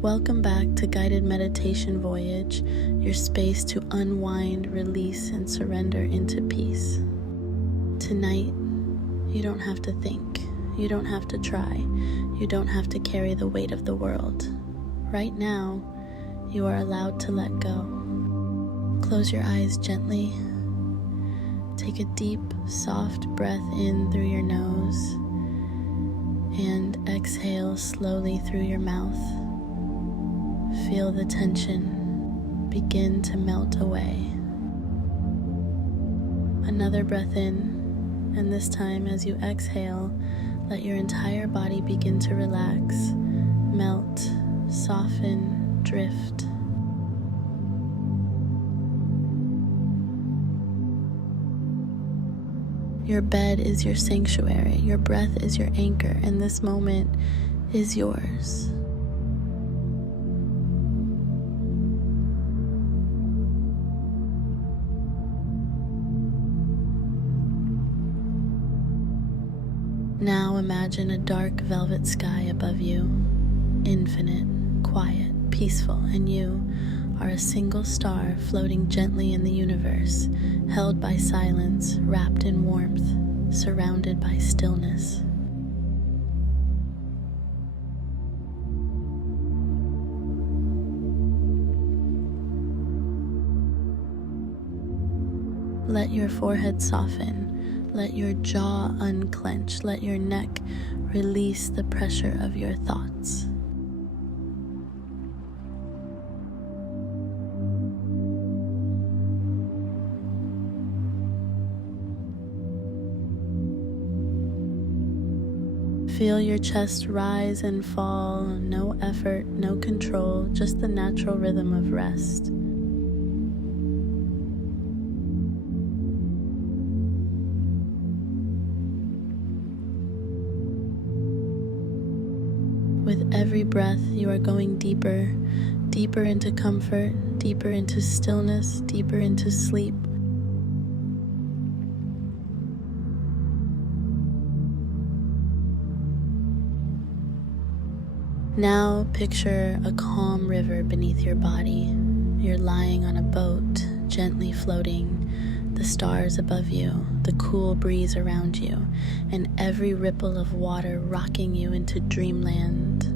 Welcome back to Guided Meditation Voyage, your space to unwind, release, and surrender into peace. Tonight, you don't have to think, you don't have to try, you don't have to carry the weight of the world. Right now, you are allowed to let go. Close your eyes gently. Take a deep, soft breath in through your nose and exhale slowly through your mouth. Feel the tension begin to melt away. Another breath in, and this time as you exhale, let your entire body begin to relax, melt, soften, drift. Your bed is your sanctuary, your breath is your anchor, and this moment is yours. Now imagine a dark velvet sky above you, infinite, quiet, peaceful, and you are a single star floating gently in the universe, held by silence, wrapped in warmth, surrounded by stillness. Let your forehead soften. Let your jaw unclench. Let your neck release the pressure of your thoughts. Feel your chest rise and fall. No effort, no control, just the natural rhythm of rest. With every breath, you are going deeper, deeper into comfort, deeper into stillness, deeper into sleep. Now picture a calm river beneath your body. You're lying on a boat, gently floating, the stars above you, the cool breeze around you, and every ripple of water rocking you into dreamland.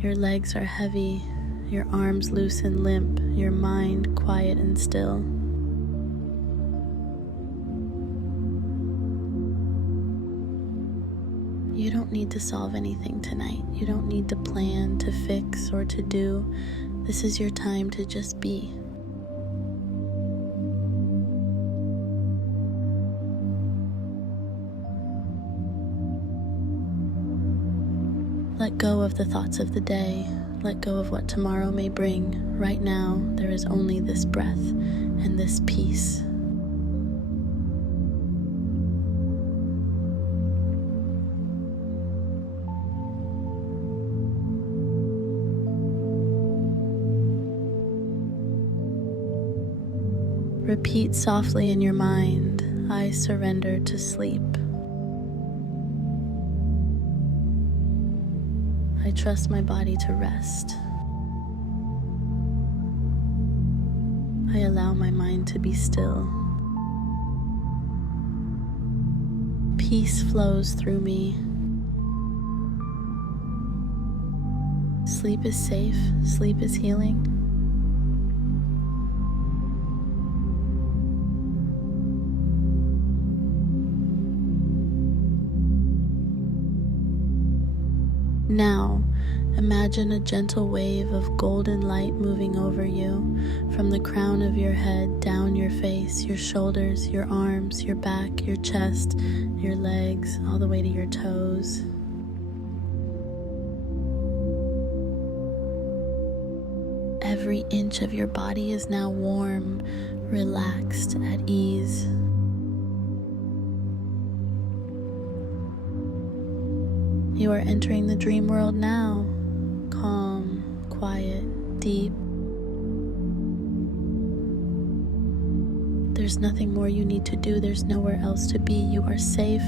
Your legs are heavy, your arms loose and limp, your mind quiet and still. You don't need to solve anything tonight. You don't need to plan, to fix, or to do. This is your time to just be. Let go of the thoughts of the day. Let go of what tomorrow may bring. Right now, there is only this breath and this peace. Repeat softly in your mind, I surrender to sleep. I trust my body to rest. I allow my mind to be still. Peace flows through me. Sleep is safe. Sleep is healing. Now, imagine a gentle wave of golden light moving over you, from the crown of your head, down your face, your shoulders, your arms, your back, your chest, your legs, all the way to your toes. Every inch of your body is now warm, relaxed, at ease. You are entering the dream world now, calm, quiet, deep, There's nothing more you need to do. There's nowhere else to be. You are safe.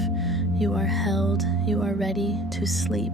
You are held. You are ready to sleep.